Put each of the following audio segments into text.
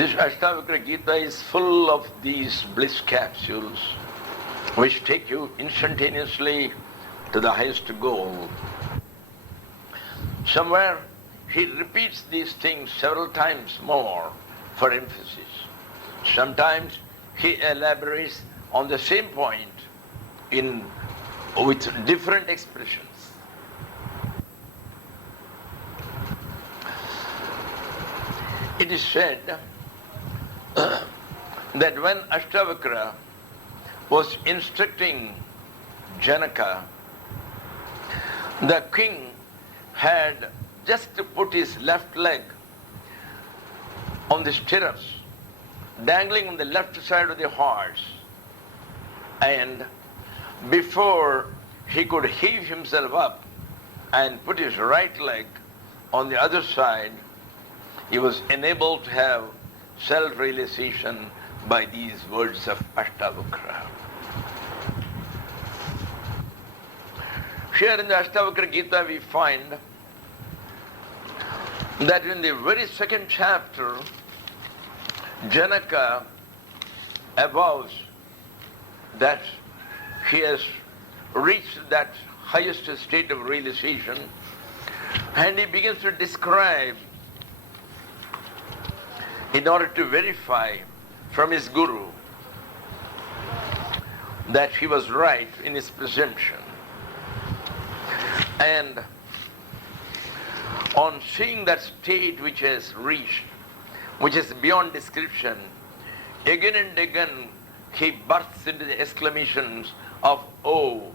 This Ashtavakra Gita is full of these bliss capsules which take you instantaneously to the highest goal. Somewhere he repeats these things several times more for emphasis. Sometimes he elaborates on the same point with different expressions. It is said that when Ashtavakra was instructing Janaka, the king had just put his left leg on the stirrups, dangling on the left side of the horse, and before he could heave himself up and put his right leg on the other side, he was enabled to have self-realization by these words of Ashtavakra. Here in the Ashtavakra Gita we find that in the very second chapter, Janaka avows that he has reached that highest state of realization, and he begins to describe, in order to verify from his guru that he was right in his presumption. And on seeing that state which has reached, which is beyond description, again and again he bursts into the exclamations of "Oh."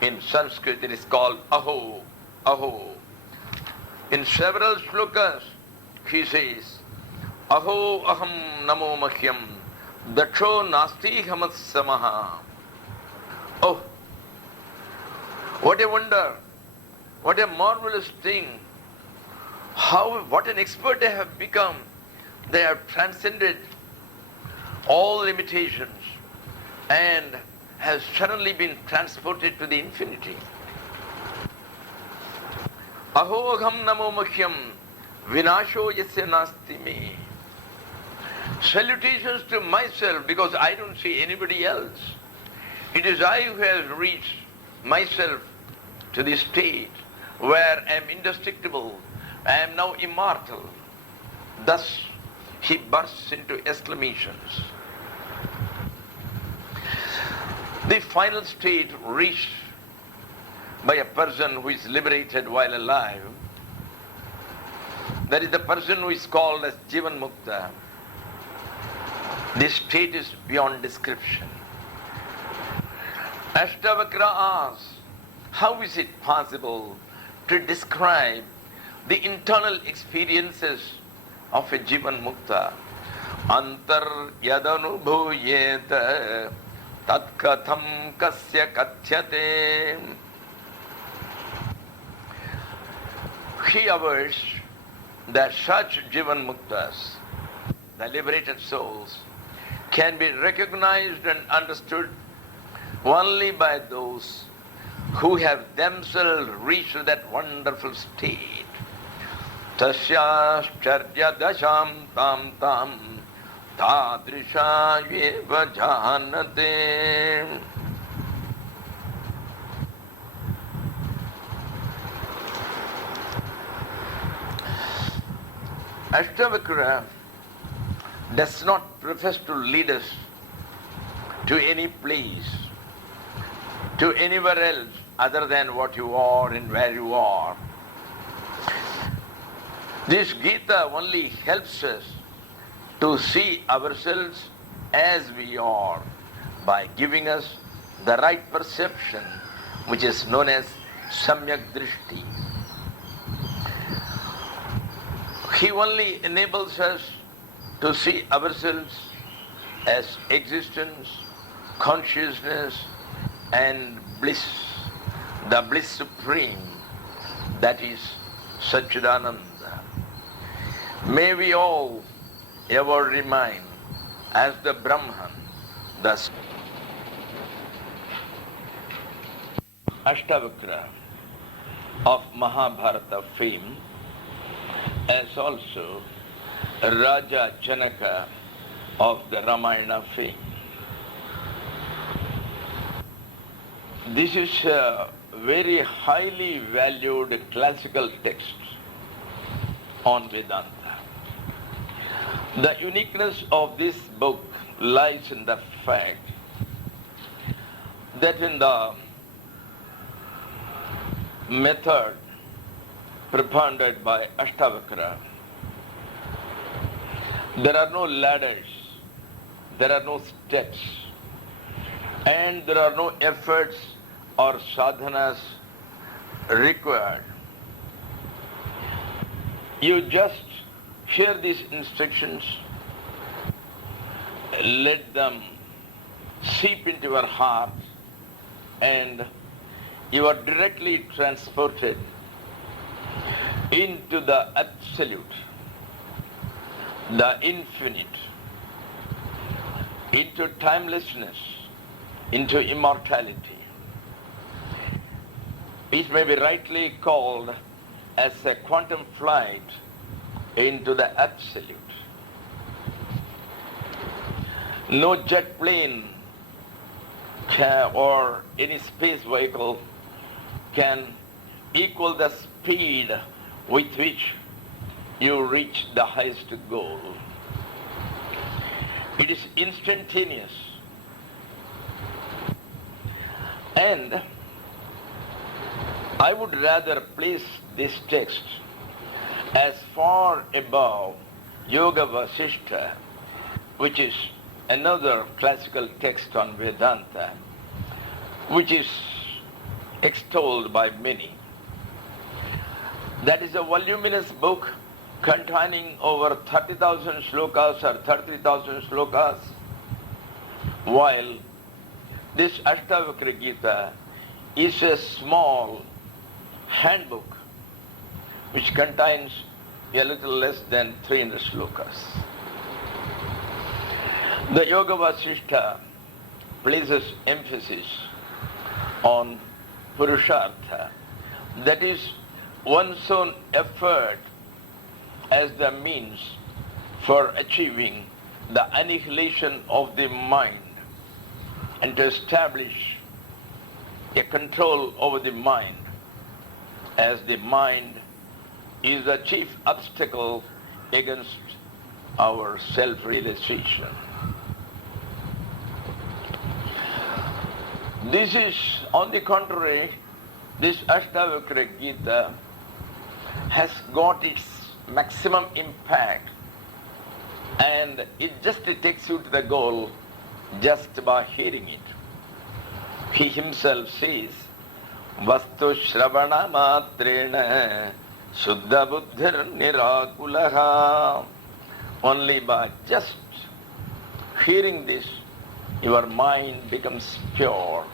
In Sanskrit it is called "Aho, Aho." In several shlokas he says, "Aho aham namo mahyam, daksho nasti hamatsamaha." Oh, what a wonder, what a marvelous thing. What an expert they have become. They have transcended all limitations and has suddenly been transported to the infinity. Aho aham namo mahyam, vinasho yasya nasti me. Salutations to myself, because I don't see anybody else. It is I who has reached myself to the state where I am indestructible, I am now immortal. Thus he bursts into exclamations. The final state reached by a person who is liberated while alive, that is the person who is called as Jivan Mukta. This state is beyond description. Ashtavakra asks, how is it possible to describe the internal experiences of a Jivan Mukta? Antar yadanubhuyeta tat katham kasya kathyate. He avers that such Jivan Muktas, the liberated souls, can be recognized and understood only by those who have themselves reached that wonderful state. Tasyascharya dasham tam tam tadrisha yeva janate. Ashtavakra does not profess to lead us to any place, to anywhere else other than what you are and where you are. This Gita only helps us to see ourselves as we are by giving us the right perception, which is known as Samyak Drishti. He only enables us to see ourselves as existence, consciousness, and bliss, the bliss supreme, that is Satchidananda. May we all ever remain as the Brahman, thus Ashtavakra of Mahabharata fame, as also Raja Janaka of the Ramayana fame. This is a very highly valued classical text on Vedanta. The uniqueness of this book lies in the fact that in the method propounded by Ashtavakra, there are no ladders, there are no steps, and there are no efforts or sadhanas required. You just hear these instructions, let them seep into your heart, and you are directly transported into the absolute, the infinite, into timelessness, into immortality. It may be rightly called as a quantum flight into the absolute. No jet plane or any space vehicle can equal the speed with which you reach the highest goal. It is instantaneous. And I would rather place this text as far above Yoga Vasishta, which is another classical text on Vedanta, which is extolled by many. That is a voluminous book containing over 30,000 slokas or 33,000 slokas, while this Ashtavakra Gita is a small handbook which contains a little less than 300 slokas. The Yoga Vasishta places emphasis on Purushartha, that is one's own effort as the means for achieving the annihilation of the mind and to establish a control over the mind, as the mind is the chief obstacle against our self-realization. This is, on the contrary, this Ashtavakra Gita has got its maximum impact, and it just takes you to the goal just by hearing it. He himself says, Vastu Shravana Matrena Shuddha Buddhir Nirakulaha. Only by just hearing this, your mind becomes pure.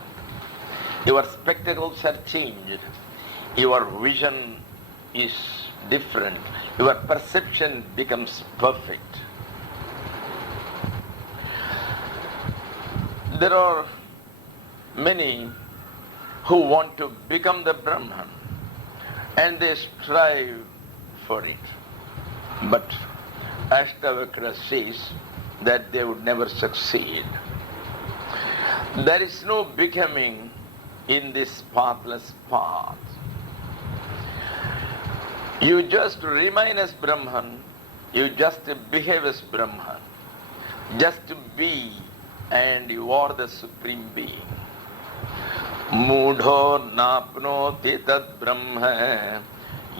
Your spectacles are changed. Your vision is different. Your perception becomes perfect. There are many who want to become the Brahman and they strive for it. But Ashtavakra says that they would never succeed. There is no becoming in this pathless path. You just remain as Brahman, you just behave as Brahman. Just be, and you are the Supreme Being. Mudho napnoti tad brahma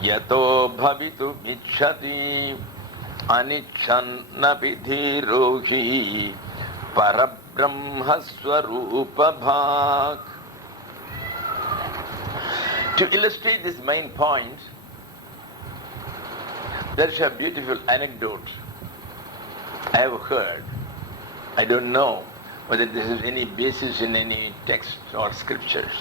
yato bhavitu ichhati anichan napi rohi parabrahma swarupa bhak. To illustrate this main point, there is a beautiful anecdote I have heard. I don't know whether this has any basis in any text or scriptures.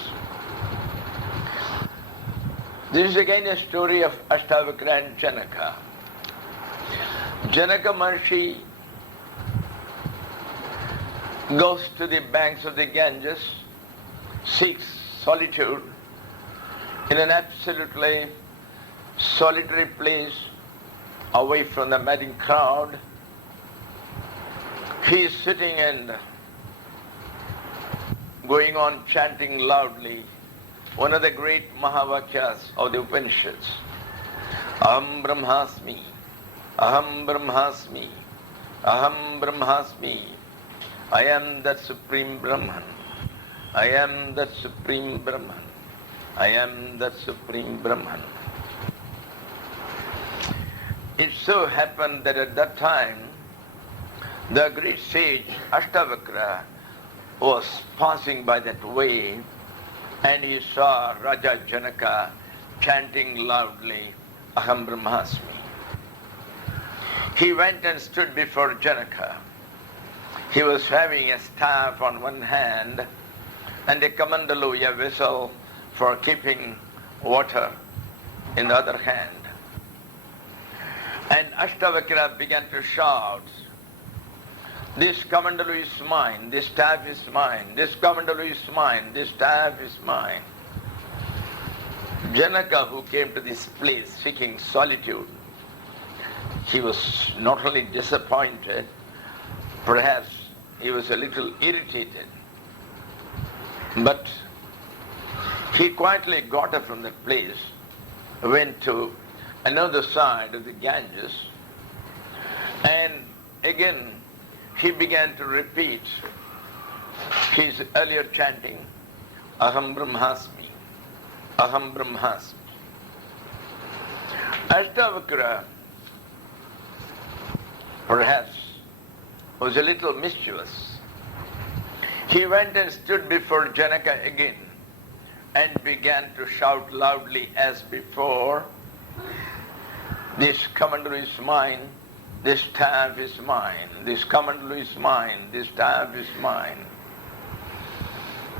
This is again a story of Ashtavakra and Janaka. Janaka Maharshi goes to the banks of the Ganges, seeks solitude in an absolutely solitary place away from the madding crowd. He is sitting and going on chanting loudly one of the great Mahavakyas of the Upanishads. Aham Brahmasmi, Aham Brahmasmi, Aham Brahmasmi. I am that Supreme Brahman. I am that Supreme Brahman. I am that Supreme Brahman. It so happened that at that time, the great sage Ashtavakra was passing by that way, and he saw Raja Janaka chanting loudly, Aham Brahmasmi. He went and stood before Janaka. He was having a staff on one hand and a kamandalu, a vessel for keeping water, in the other hand. And Ashtavakra began to shout, this kamandalu is mine, this staff is mine, this kamandalu is mine, this staff is mine. Janaka, who came to this place seeking solitude, he was not only disappointed, perhaps he was a little irritated, but he quietly got up from that place, went to another side of the Ganges, and again he began to repeat his earlier chanting, Aham Brahmasmi, Aham Brahmasmi. Ashtavakra perhaps was a little mischievous. He went and stood before Janaka again and began to shout loudly as before, this kamandalu is mine, this staff is mine, this kamandalu is mine, this staff is mine.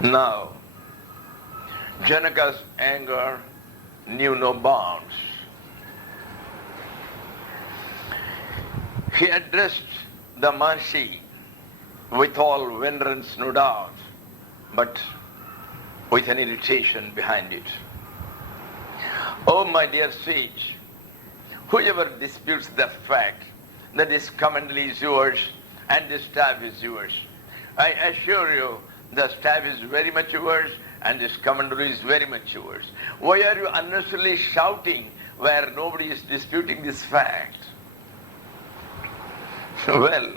Now, Janaka's anger knew no bounds. He addressed the Maharishi with all reverence, no doubt, but with an irritation behind it. Oh, my dear sage, whoever disputes the fact that this kamandalu is yours and this staff is yours, I assure you the staff is very much yours and this kamandalu is very much yours. Why are you unnecessarily shouting where nobody is disputing this fact? Well,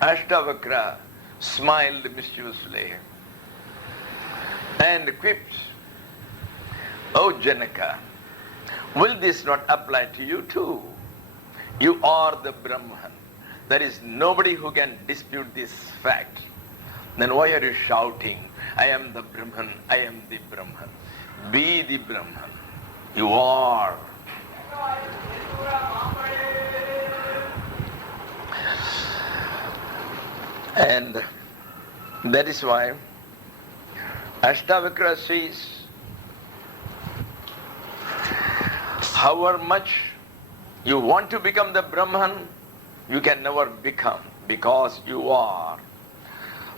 Ashtavakra smiled mischievously and quipped, Oh Janaka, will this not apply to you too? You are the Brahman. There is nobody who can dispute this fact. Then why are you shouting, I am the Brahman, I am the Brahman? Be the Brahman. You are. And that is why Ashtavakra says, however much you want to become the Brahman, you can never become because you are.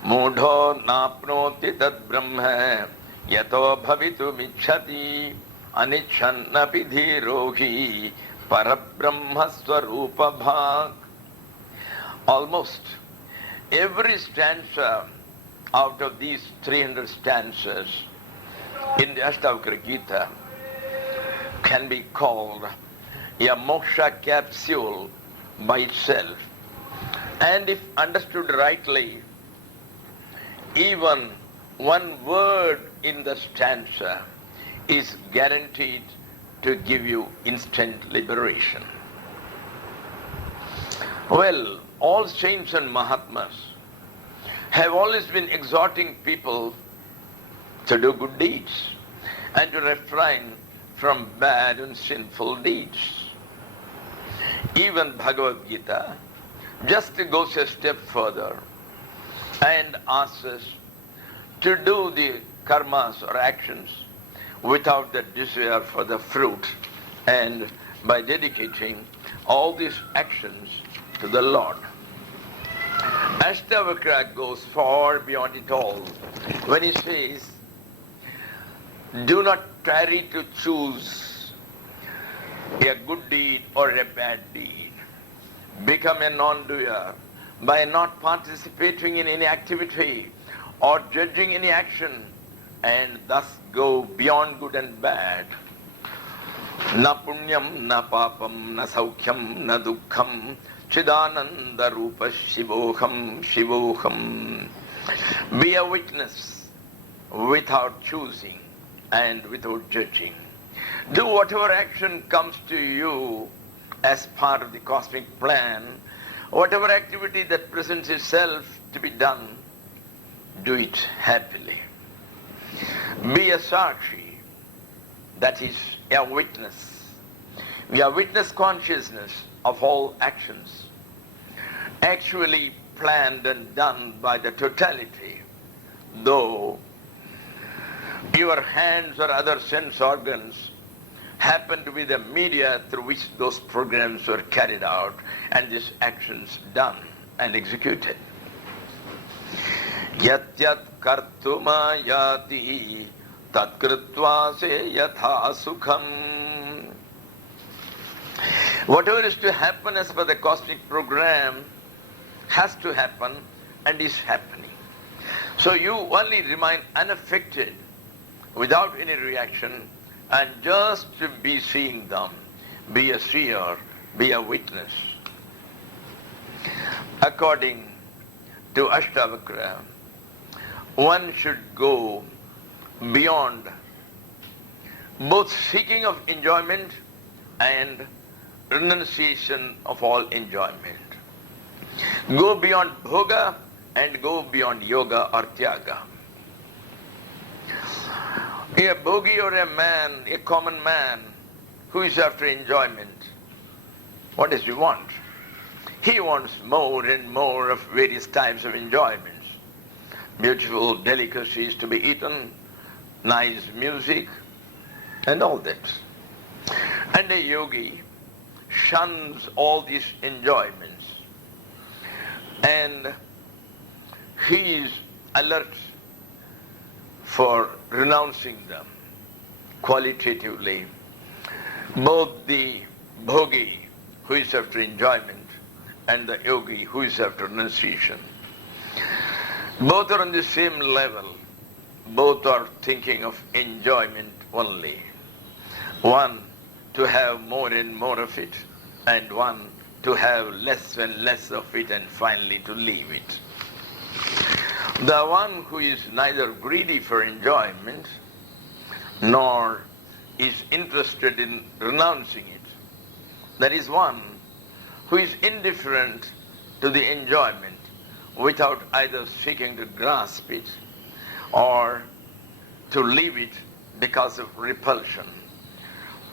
Mudho napnoti tad brahma yato bhavitum ichhati anichannapi dhirohi parabrahma swarupa bhag. Almost every stanza out of these 300 stanzas in the Ashtavakra Gita can be called a moksha capsule by itself. And if understood rightly, even one word in the stanza is guaranteed to give you instant liberation. Well, all saints and Mahatmas have always been exhorting people to do good deeds and to refrain from bad and sinful deeds. Even Bhagavad Gita just goes a step further and asks us to do the karmas or actions without the desire for the fruit, and by dedicating all these actions to the Lord. Ashtavakra goes far beyond it all when he says, do not tarry to choose a good deed or a bad deed. Become a non-doer by not participating in any activity or judging any action, and thus go beyond good and bad. Na punyam, na papam, na saukhyam, na dukkham, chidananda rupa shivoham, shivoham. Be a witness without choosing and without judging. Do whatever action comes to you as part of the cosmic plan, whatever activity that presents itself to be done, do it happily. Be a sakshi, that is a witness. We are witness consciousness of all actions, actually planned and done by the totality, though your hands or other sense organs happen to be the media through which those programs were carried out and these actions done and executed. Yat yat kartuma yati tat kritva se yatha sukham. Whatever is to happen as per the cosmic program has to happen and is happening. So you only remain unaffected, without any reaction, and just to be seeing them. Be a seer, be a witness. According to Ashtavakra, one should go beyond both seeking of enjoyment and renunciation of all enjoyment. Go beyond bhoga and go beyond yoga or tyaga. A bhogi or a man, a common man who is after enjoyment, what does he want? He wants more and more of various types of enjoyments. Beautiful delicacies to be eaten, nice music, and all that. And a yogi shuns all these enjoyments, and he is alert for renouncing them qualitatively. Both the bhogi, who is after enjoyment, and the yogi, who is after renunciation, both are on the same level. Both are thinking of enjoyment only. One to have more and more of it, and one to have less and less of it, and finally to leave it. The one who is neither greedy for enjoyment nor is interested in renouncing it, that is one who is indifferent to the enjoyment without either seeking to grasp it or to leave it because of repulsion.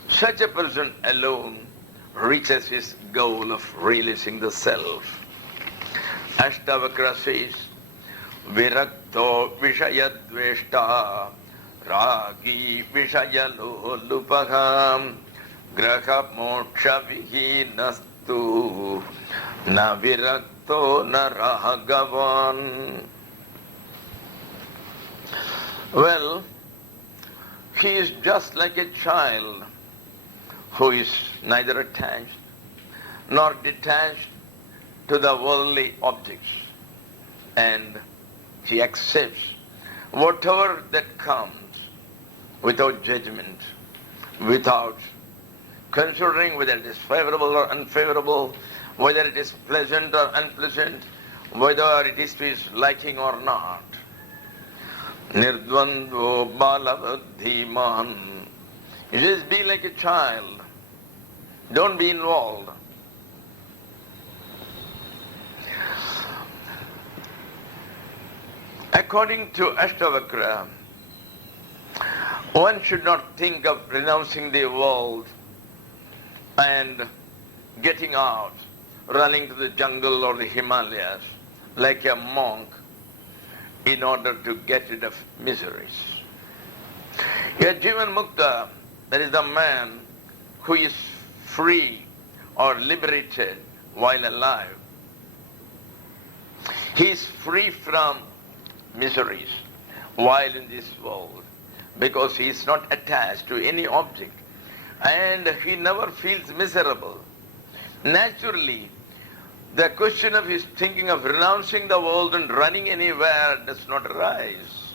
Such a person alone reaches his goal of releasing the self. Ashtavakra says, Virakto Vishayadveshta Ragi Vishayalupaham Graha Moksha Vihinastu Na Virakto Narahagavan. Well, he is just like a child who is neither attached nor detached to the worldly objects, and he accepts whatever that comes without judgment, without considering whether it is favorable or unfavorable, whether it is pleasant or unpleasant, whether it is to his liking or not. Nirdvandvo balavadhiman. He says, be like a child. Don't be involved. According to Ashtavakra, one should not think of renouncing the world and getting out, running to the jungle or the Himalayas like a monk in order to get rid of miseries. A Jivan Mukta, that is the man who is free or liberated while alive. He is free from miseries while in this world because he is not attached to any object and he never feels miserable. Naturally, the question of his thinking of renouncing the world and running anywhere does not arise.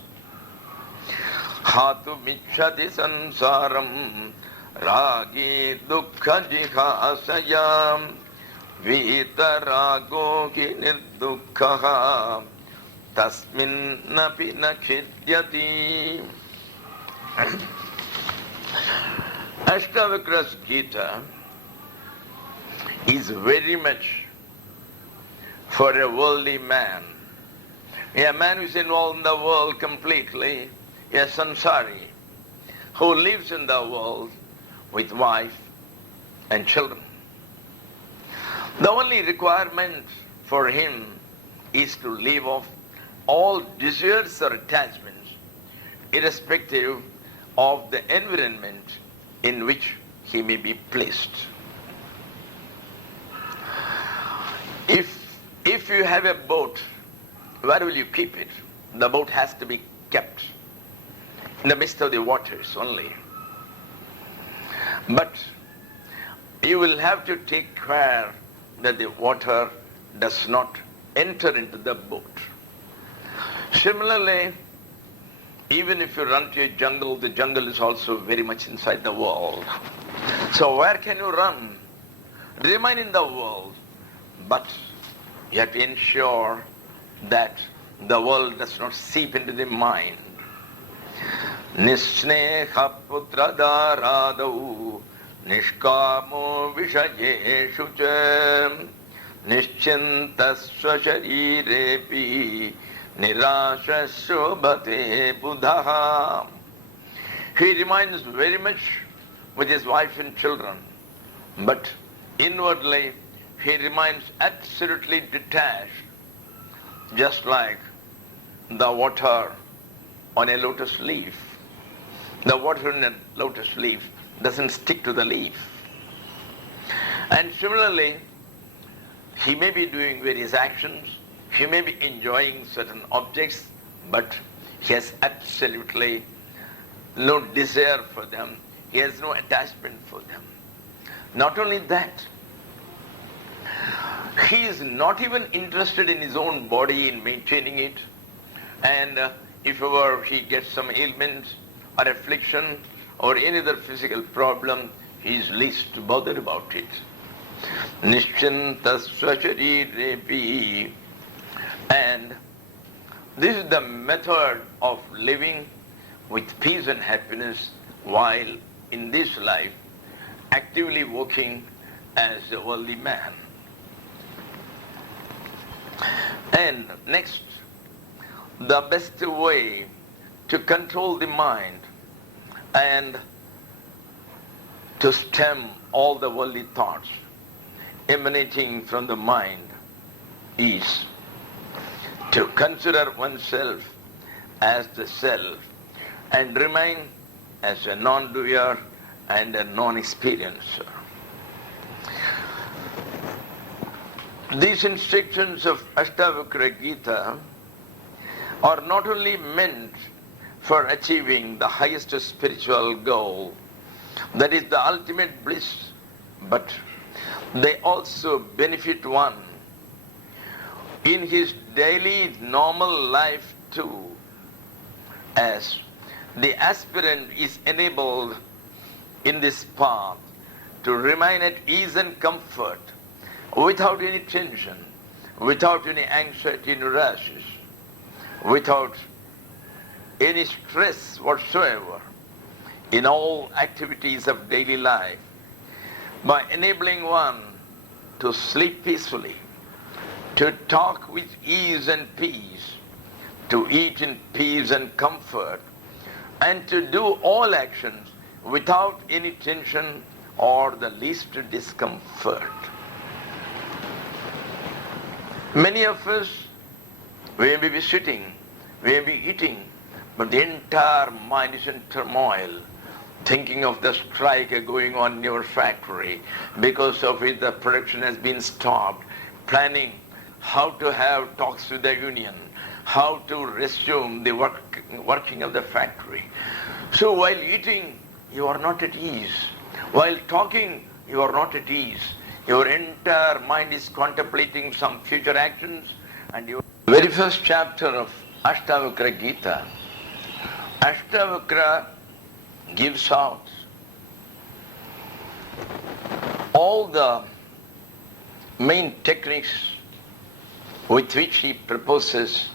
Hatu michhati sansaram ragi dukkha jihasayam vitarago ki nirdukkaha tasmin napi nakhidyati. Ashtavakra Gita is very much for a worldly man. A man who is involved in the world completely, a sansari, who lives in the world with wife and children. The only requirement for him is to leave off all desires or attachments, irrespective of the environment in which he may be placed. If you have a boat, where will you keep it? The boat has to be kept in the midst of the waters only. But you will have to take care that the water does not enter into the boat. Similarly, even if you run to a jungle, the jungle is also very much inside the world. So where can you run? Remain in the world, but you have to ensure that the world does not seep into the mind. Nisneha putra dharadau nishkamo vishayeshu cha nischintasva sharirepi nirasha shobhate buddha. He remains very much with his wife and children, but inwardly he remains absolutely detached, just like the water on a lotus leaf. The water in a lotus leaf doesn't stick to the leaf. And similarly, he may be doing various actions, he may be enjoying certain objects, but he has absolutely no desire for them, he has no attachment for them. Not only that, he is not even interested in his own body, in maintaining it, and if ever he gets some ailment or affliction or any other physical problem, he is least bothered about it. Nischintasva sharirepi. And this is the method of living with peace and happiness while in this life actively working as a worldly man. And next, the best way to control the mind and to stem all the worldly thoughts emanating from the mind is to consider oneself as the self and remain as a non-doer and a non-experiencer. These instructions of Ashtavakra Gita are not only meant for achieving the highest spiritual goal, that is the ultimate bliss, but they also benefit one in his daily normal life too, as the aspirant is enabled in this path to remain at ease and comfort without any tension, without any anxiety, neuroses, without any stress whatsoever in all activities of daily life, by enabling one to sleep peacefully, to talk with ease and peace, to eat in peace and comfort, and to do all actions without any tension or the least discomfort. Many of us, we may be sitting, we may be eating, but the entire mind is in turmoil, thinking of the strike going on in your factory, because of which the production has been stopped, planning how to have talks with the union, how to resume the working of the factory. So while eating, you are not at ease. While talking, you are not at ease. Your entire mind is contemplating some future actions, and your very first chapter of Ashtavakra Gita, Ashtavakra gives out all the main techniques with which he proposes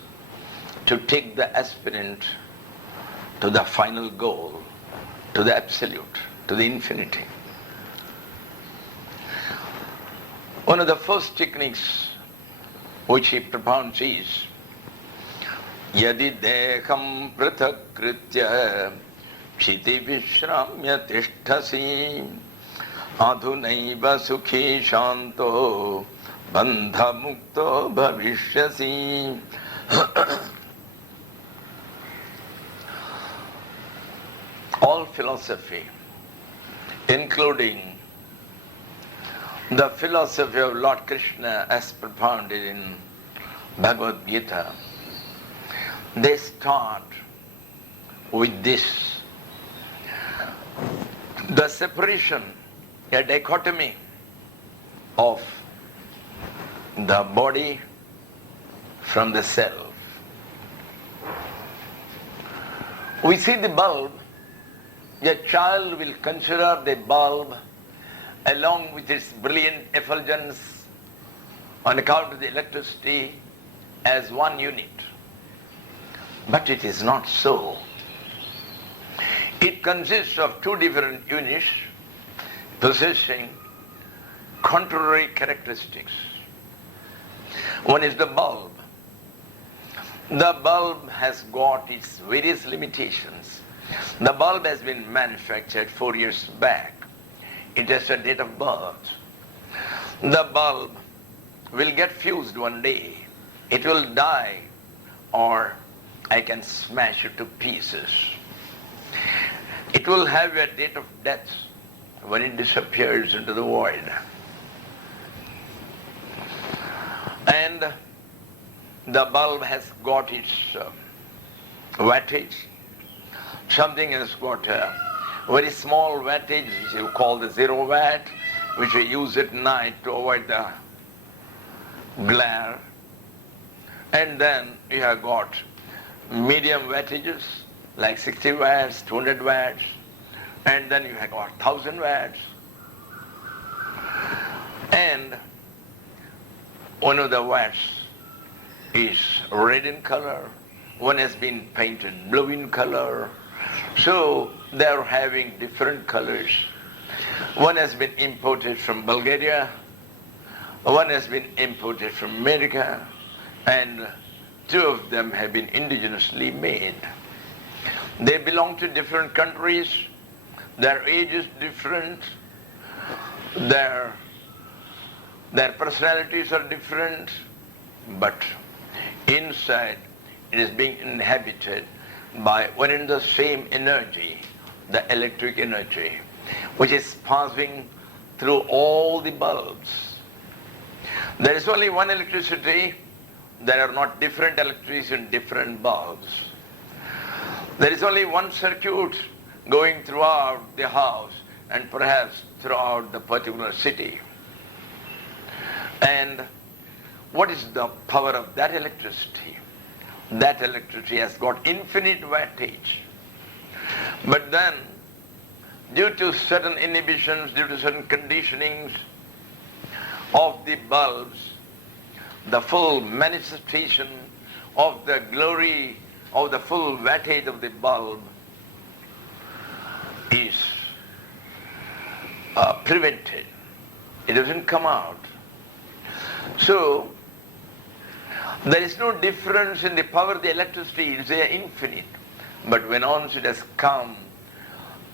to take the aspirant to the final goal, to the absolute, to the infinity. One of the first techniques which he propounds is Yadi deham prathakritya kshiti vishramya tishtasi adhunaiva sukhi shanto bandha mukto bhavishyasi. All philosophy, including the philosophy of Lord Krishna as propounded in Bhagavad Gita, they start with this. The separation, a dichotomy of the body from the self. We see the bulb, a child will consider the bulb along with its brilliant effulgence on account of the electricity as one unit. But it is not so. It consists of two different units possessing contrary characteristics. One is the bulb. The bulb has got its various limitations. The bulb has been manufactured 4 years back. It has a date of birth. The bulb will get fused one day. It will die, or I can smash it to pieces. It will have a date of death when it disappears into the void. And the bulb has got its wattage. Something has got a very small wattage, which you call the 0 watt, which we use at night to avoid the glare. And then you have got medium wattages, like 60 watts, 200 watts, and then you have got 1000 watts. And one of the watts is red in color, one has been painted blue in color. So they are having different colors. One has been imported from Bulgaria, one has been imported from America, and two of them have been indigenously made. They belong to different countries, their age is different, their personalities are different, but inside it is being inhabited by one and the same energy, the electric energy, which is passing through all the bulbs. There is only one electricity. There are not different electricity in different bulbs. There is only one circuit going throughout the house and perhaps throughout the particular city. And what is the power of that electricity? That electricity has got infinite wattage. But then, due to certain inhibitions, due to certain conditionings of the bulbs, the full manifestation of the glory of the full wattage of the bulb is prevented. It doesn't come out. So, there is no difference in the power of the electricity, it is infinite. But when once it has come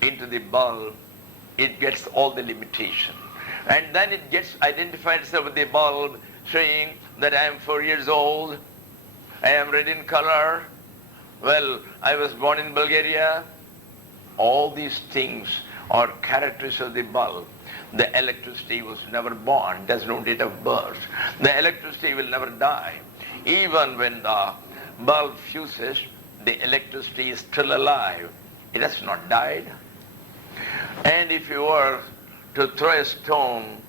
into the bulb, it gets all the limitation. And then it gets identified itself with the bulb, saying that I am 4 years old, I am red in color, well, I was born in Bulgaria. All these things are characteristics of the bulb. The electricity was never born, there's no date of birth. The electricity will never die. Even when the bulb fuses, the electricity is still alive. It has not died. And if you were to throw a stone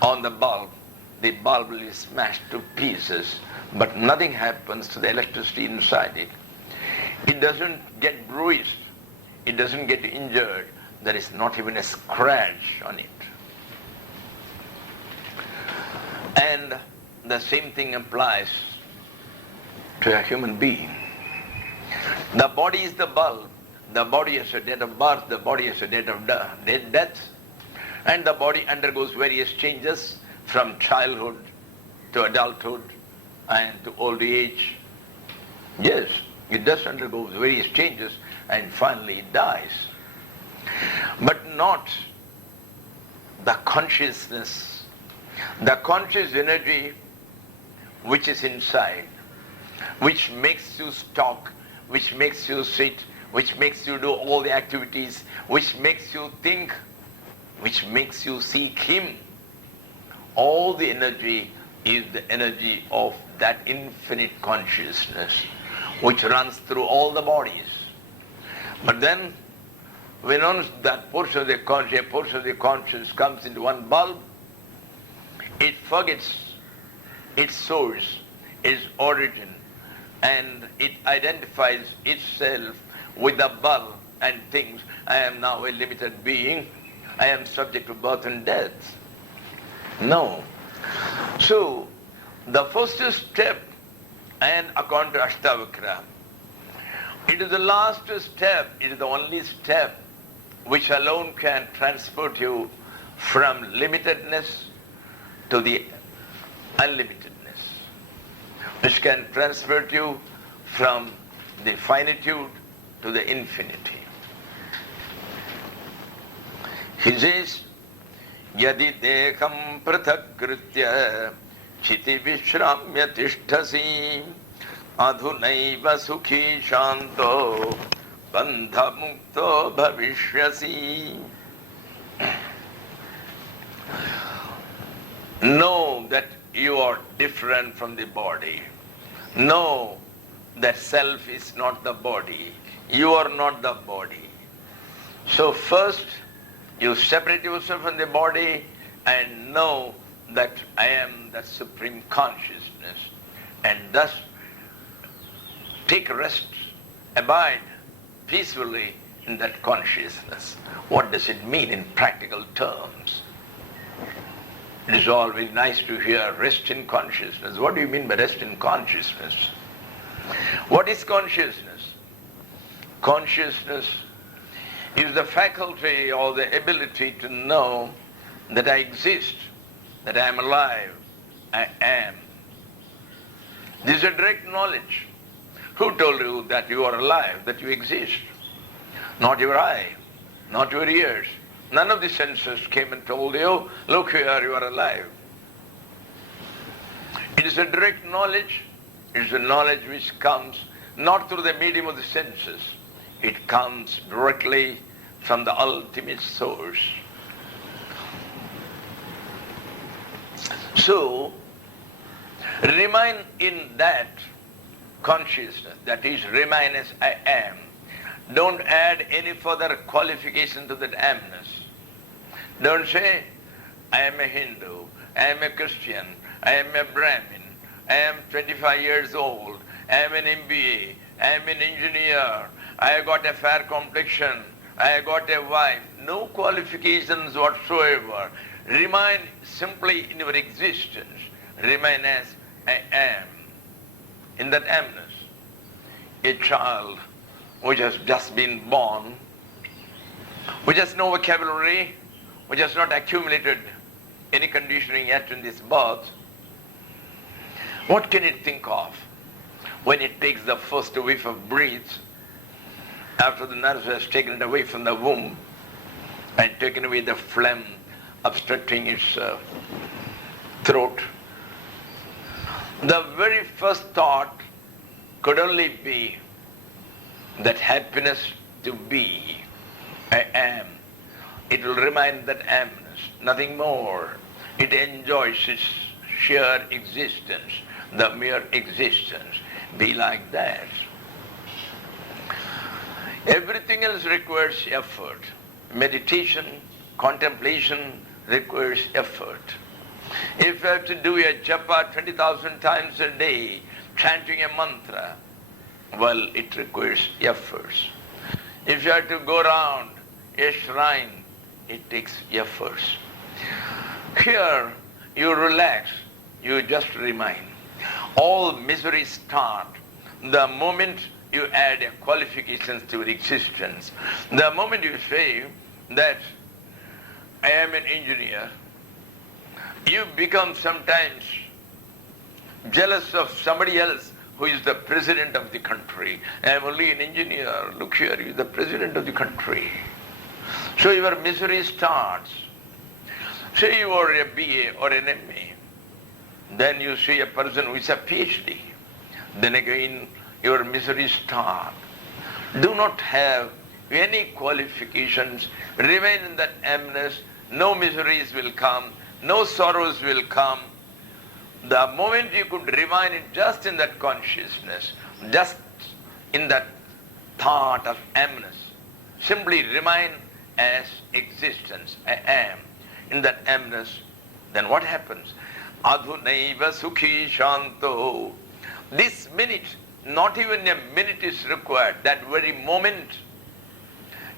on the bulb will be smashed to pieces, but nothing happens to the electricity inside it. It doesn't get bruised, it doesn't get injured, there is not even a scratch on it. And the same thing applies to a human being. The body is the bulb. The body has a date of birth, the body has a date of death, and the body undergoes various changes from childhood to adulthood and to old age. Yes, it does undergo various changes and finally it dies. But not the consciousness, the conscious energy which is inside, which makes you talk, which makes you sit, which makes you do all the activities, which makes you think, which makes you seek Him. All the energy is the energy of that infinite consciousness which runs through all the bodies. But then, when once that portion of the conscious comes into one bulb, it forgets its source, its origin, and it identifies itself with the bulb and thinks, I am now a limited being, I am subject to birth and death. No. So, the first step, and according to Ashtavakra, it is the last step, it is the only step which alone can transport you from limitedness to the unlimitedness, which can transport you from the finitude to the infinity. He says, Yadi dekam prathakritya chiti vishramya tishtasi adhunaiva sukhi shanto bandha mukto bhavishyasi. Know that you are different from the body. Know that self is not the body. You are not the body. So first, you separate yourself from the body and know that I am the Supreme Consciousness, and thus take rest, abide peacefully in that consciousness. What does it mean in practical terms? It is all very nice to hear rest in consciousness. What do you mean by rest in consciousness? What is consciousness? Consciousness is the faculty or the ability to know that I exist, that I am alive, I am. This is a direct knowledge. Who told you that you are alive, that you exist? Not your eye, not your ears. None of the senses came and told you, look here, you are alive. It is a direct knowledge. It is a knowledge which comes not through the medium of the senses. It comes directly from the ultimate source. So, remain in that consciousness, that is, remain as I am. Don't add any further qualification to that amness. Don't say, I am a Hindu, I am a Christian, I am a Brahmin, I am 25 years old, I am an MBA, I am an engineer, I have got a fair complexion, I have got a wife. No qualifications whatsoever. Remain simply in your existence. Remain as I am. In that amness, a child which has just been born, which has no vocabulary, which has not accumulated any conditioning yet in this birth, what can it think of when it takes the first whiff of breath after the nurse has taken it away from the womb and taken away the phlegm obstructing its throat? The very first thought could only be that happiness to be, I am. It will remain that amness, nothing more. It enjoys its sheer existence, the mere existence. Be like that. Everything else requires effort. Meditation, contemplation requires effort. If you have to do a japa 20,000 times a day, chanting a mantra, well, it requires efforts. If you have to go around a shrine, it takes efforts. Here, you relax, you just remain. All miseries start the moment you add qualifications to your existence. The moment you say that I am an engineer, you become sometimes jealous of somebody else who is the president of the country. I am only an engineer. Look here, he is the president of the country. So your misery starts. Say you are a BA or an MA. Then you see a person who is a PhD. Then again your misery starts. Do not have any qualifications. Remain in that emptiness. No miseries will come. No sorrows will come. The moment you could remain just in that consciousness, just in that thought of emptiness, simply remain as existence, I am, in that emptiness, then what happens? Adhunaiva sukhi shanto. This minute, not even a minute is required. That very moment,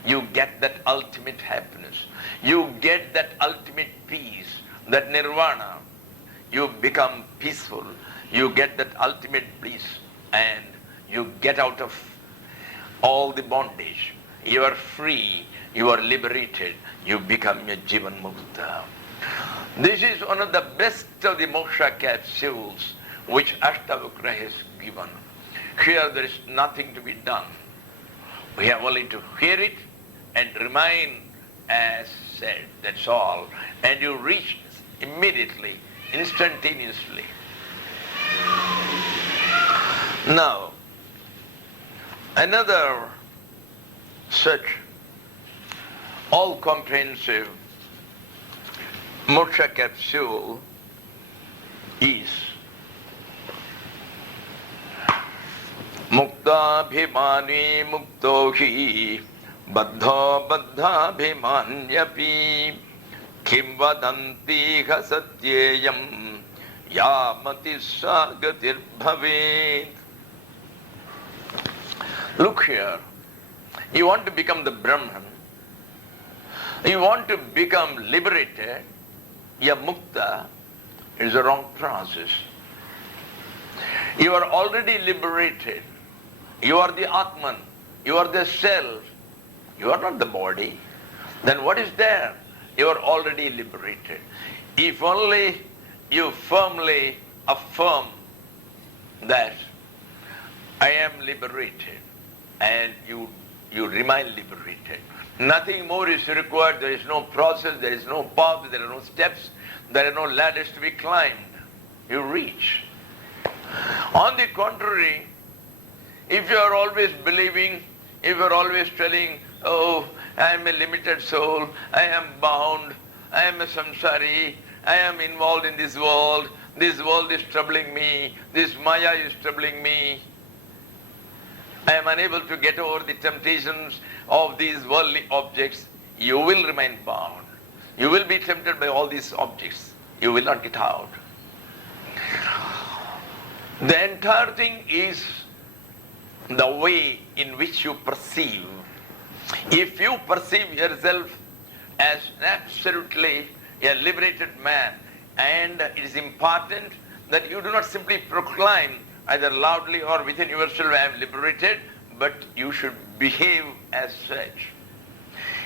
you get that ultimate happiness. You get that ultimate peace, that nirvana. You become peaceful. You get that ultimate bliss, and you get out of all the bondage. You are free. You are liberated. You become a Jivan Mukta. This is one of the best of the moksha capsules which Ashtavakra has given. Here there is nothing to be done. We have only to hear it and remain as said. That's all. And you reach immediately, instantaneously. Now, another such all-comprehensive moksha capsule is Muktabhimani muktohi baddha baddhabhimanyapi kim vadanti satyeyam yamati sagatir bhavet. Look here. You want to become the Brahman. You want to become liberated. Ya mukta is a wrong process. You are already liberated. You are the Atman. You are the self. You are not the body. Then what is there? You are already liberated. If only you firmly affirm that I am liberated, and you remain liberated. Nothing more is required. There is no process, there is no path, there are no steps, there are no ladders to be climbed. You reach. On the contrary, if you are always believing, if you are always telling, oh, I am a limited soul, I am bound, I am a samsari, I am involved in this world is troubling me, this maya is troubling me, I am unable to get over the temptations of these worldly objects, you will remain bound. You will be tempted by all these objects. You will not get out. The entire thing is the way in which you perceive. If you perceive yourself as absolutely a liberated man, and it is important that you do not simply proclaim either loudly or within yourself, I am liberated, but you should behave as such.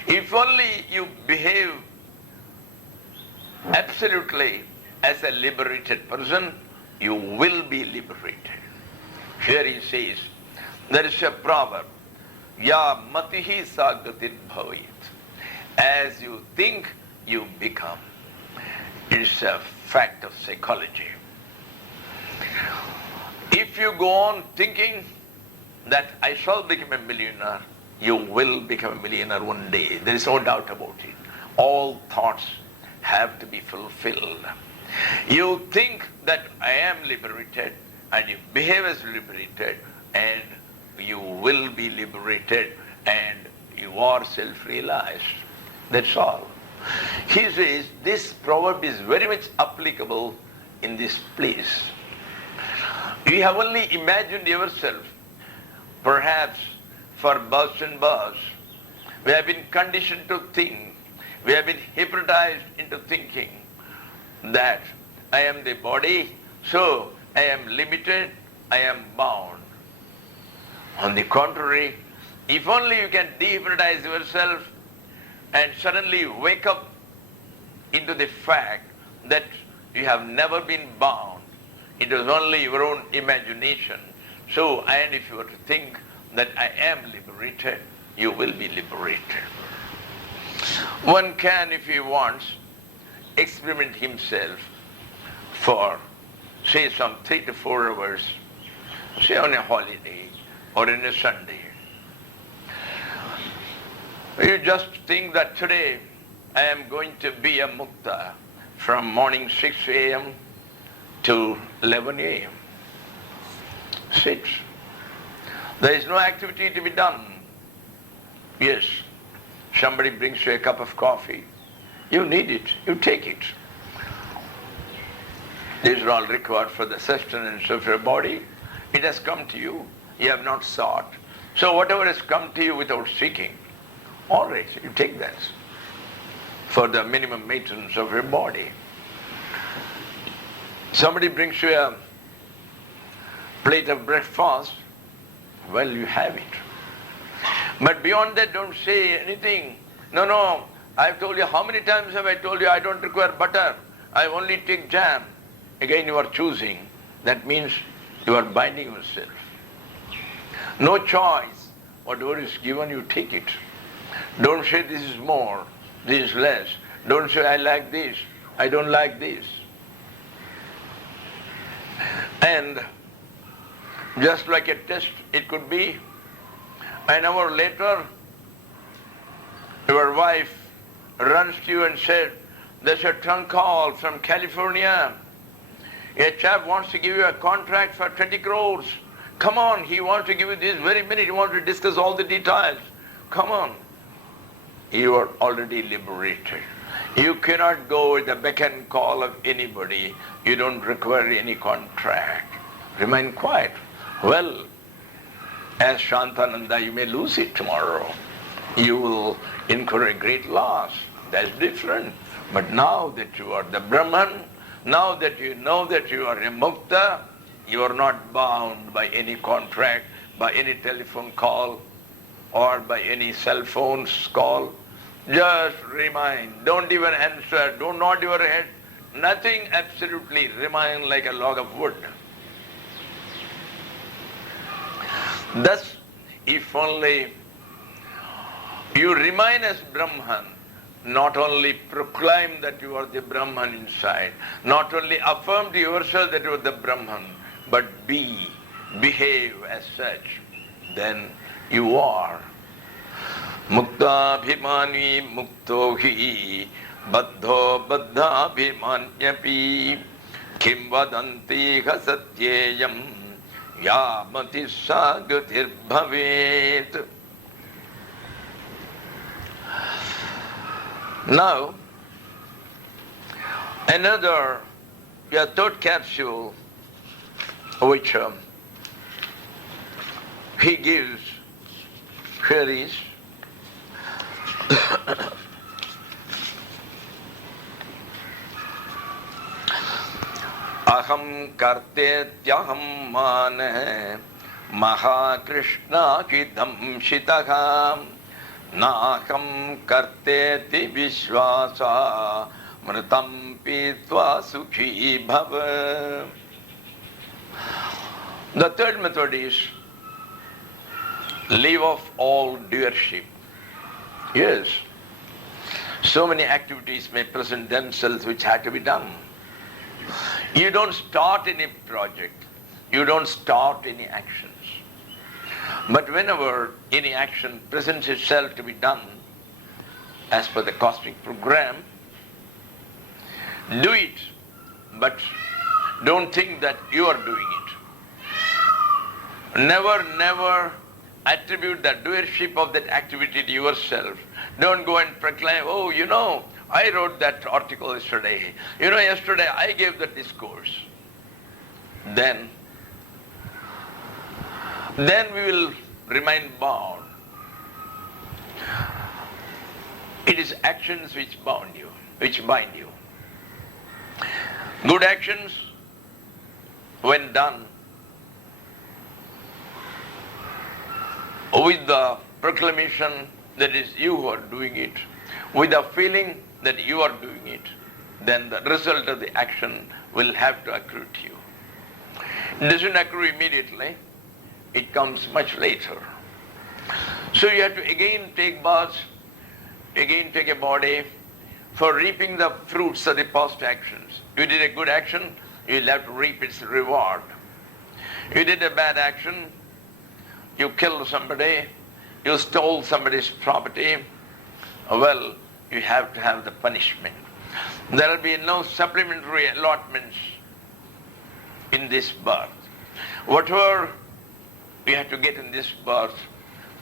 If only you behave absolutely as a liberated person, you will be liberated. Here he says, there is a proverb, Ya matihi sagatit bhavit. As you think, you become. It's a fact of psychology. If you go on thinking that I shall become a millionaire, you will become a millionaire one day. There is no doubt about it. All thoughts have to be fulfilled. You think that I am liberated, and you behave as liberated, and you will be liberated, and you are self-realized. That's all. He says this proverb is very much applicable in this place. You have only imagined yourself, perhaps for bursts and bursts. We have been conditioned to think, we have been hypnotized into thinking that I am the body, so I am limited, I am bound. On the contrary, if only you can dehypnotize yourself and suddenly wake up into the fact that you have never been bound. It was only your own imagination. So, and if you were to think that I am liberated, you will be liberated. One can, if he wants, experiment himself for, say, some 3 to 4 hours, say on a holiday or in a Sunday. You just think that today I am going to be a mukta from morning 6 a.m. to 11 a.m. Sit. There is no activity to be done. Yes, somebody brings you a cup of coffee. You need it, you take it. These are all required for the sustenance of your body. It has come to you. You have not sought. So whatever has come to you without seeking, all right, you take that for the minimum maintenance of your body. Somebody brings you a plate of breakfast, well, you have it. But beyond that, don't say anything. No, I've told you, how many times have I told you I don't require butter? I only take jam. Again, you are choosing. That means you are binding yourself. No choice. Whatever is given, you take it. Don't say this is more, this is less. Don't say I like this, I don't like this. And just like a test, it could be an hour later, your wife runs to you and said, there's a trunk call from California. A chap wants to give you a contract for 20 crores. Come on, he wants to give you this very minute, he wants to discuss all the details. Come on. You are already liberated. You cannot go with the beck and call of anybody. You don't require any contract. Remain quiet. Well, as Shantananda, you may lose it tomorrow. You will incur a great loss. That's different. But now that you are the Brahman, now that you know that you are a mukta, you are not bound by any contract, by any telephone call, or by any cell phone's call. Just remain. Don't even answer. Don't nod your head. Nothing, absolutely. Remain like a log of wood. Thus, if only you remain as Brahman, not only proclaim that you are the Brahman inside, not only affirm to yourself that you are the Brahman, but behave as such, then you are. Mukta bhimani mukto hi baddho baddha bhimanyapi kim vadanti ha satyeyam yamati sagatir bhavet. Now, another, a third capsule, which he gives, here is aham kartetyaham mane mahakrishna kidam shitaham naham karteti vishvasa mritam pitva sukhi bhava. The third method is leave off all doership. Yes, so many activities may present themselves which have to be done. You don't start any project, you don't start any actions. But whenever any action presents itself to be done, as per the cosmic program, do it, but don't think that you are doing it. Never attribute the doership of that activity to yourself. Don't go and proclaim, oh, I wrote that article yesterday. Yesterday I gave the discourse. Then we will remain bound. It is actions which bind you. Good actions, when done with the proclamation that is you who are doing it, with the feeling that you are doing it, then the result of the action will have to accrue to you. It doesn't accrue immediately, it comes much later. So you have to again take baths, again take a body for reaping the fruits of the past actions. You did a good action, you will have to reap its reward. You did a bad action, you killed somebody, you stole somebody's property, well, you have to have the punishment. There will be no supplementary allotments in this birth. Whatever you have to get in this birth,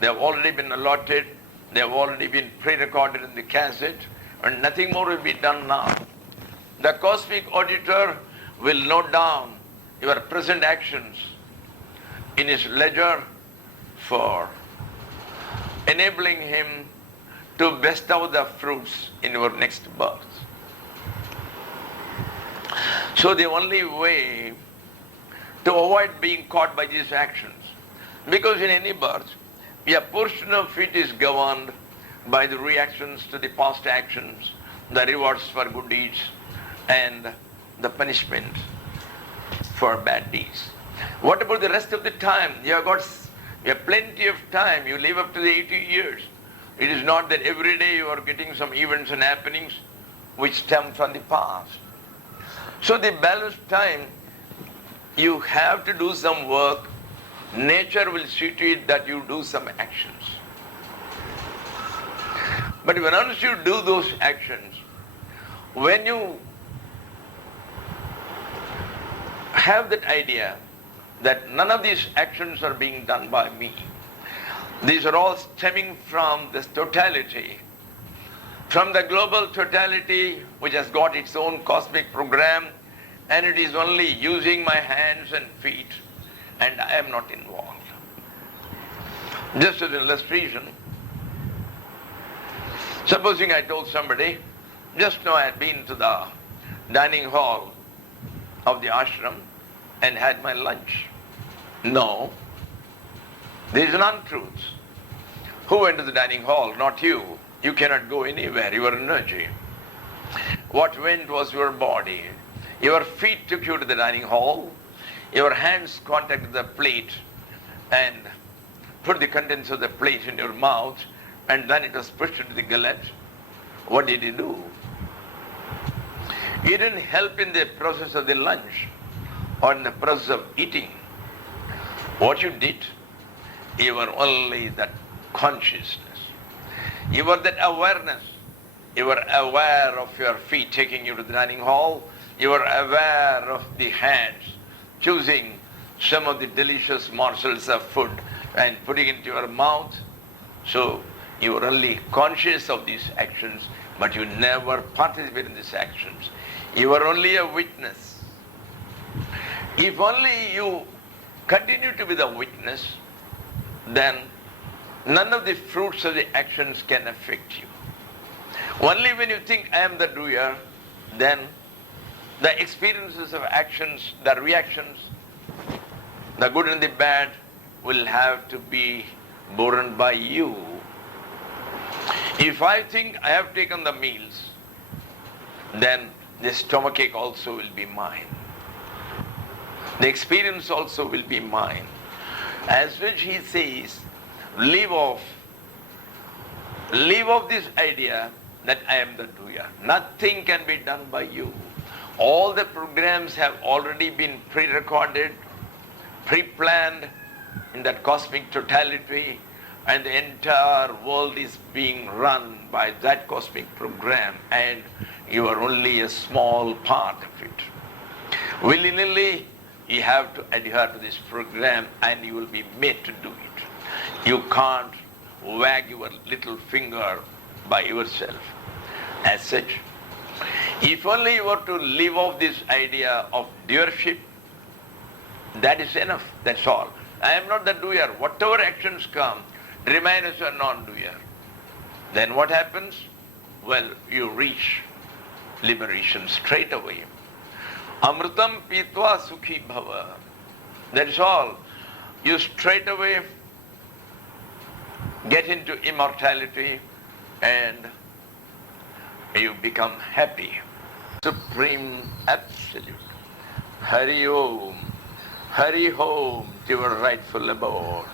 they have already been allotted, they have already been pre-recorded in the cassette, and nothing more will be done now. The cosmic auditor will note down your present actions in his ledger for enabling him to bestow the fruits in your next birth. So the only way to avoid being caught by these actions, because in any birth, a portion of it is governed by the reactions to the past actions, the rewards for good deeds, and the punishment for bad deeds. What about the rest of the time? You have plenty of time. You live up to the 80 years. It is not that every day you are getting some events and happenings which stem from the past. So the balanced time, you have to do some work. Nature will see to it that you do some actions. But once you do those actions, when you have that idea that none of these actions are being done by me, these are all stemming from this totality, from the global totality which has got its own cosmic program, and it is only using my hands and feet, and I am not involved. Just as an illustration, supposing I told somebody, just now I had been to the dining hall of the ashram and had my lunch. No, there is an untruth. Who went to the dining hall? Not you. You cannot go anywhere, your energy. What went was your body. Your feet took you to the dining hall, your hands contacted the plate and put the contents of the plate in your mouth, and then it was pushed into the gullet. What did you do? You didn't help in the process of the lunch or in the process of eating. What you did, you were only that consciousness. You were that awareness. You were aware of your feet taking you to the dining hall. You were aware of the hands choosing some of the delicious morsels of food and putting it into your mouth. So you were only conscious of these actions, but you never participated in these actions. You were only a witness. If only you continue to be the witness, then none of the fruits of the actions can affect you. Only when you think I am the doer, then the experiences of actions, the reactions, the good and the bad will have to be borne by you. If I think I have taken the meals, then the stomachache also will be mine. The experience also will be mine. As which he says, leave off this idea that I am the doer. Nothing can be done by you. All the programs have already been pre-recorded, pre-planned in that cosmic totality, and the entire world is being run by that cosmic program, and you are only a small part of it. Willy-nilly, you have to adhere to this program and you will be made to do it. You can't wag your little finger by yourself. As such, if only you were to live off this idea of doership, that is enough, that's all. I am not the doer. Whatever actions come, remain as a non-doer. Then what happens? Well, you reach liberation straight away. Amritam pitva sukhi bhava. That's all. You straight away get into immortality and you become happy. Supreme Absolute. Hari Om. Hari Om to your rightful abode.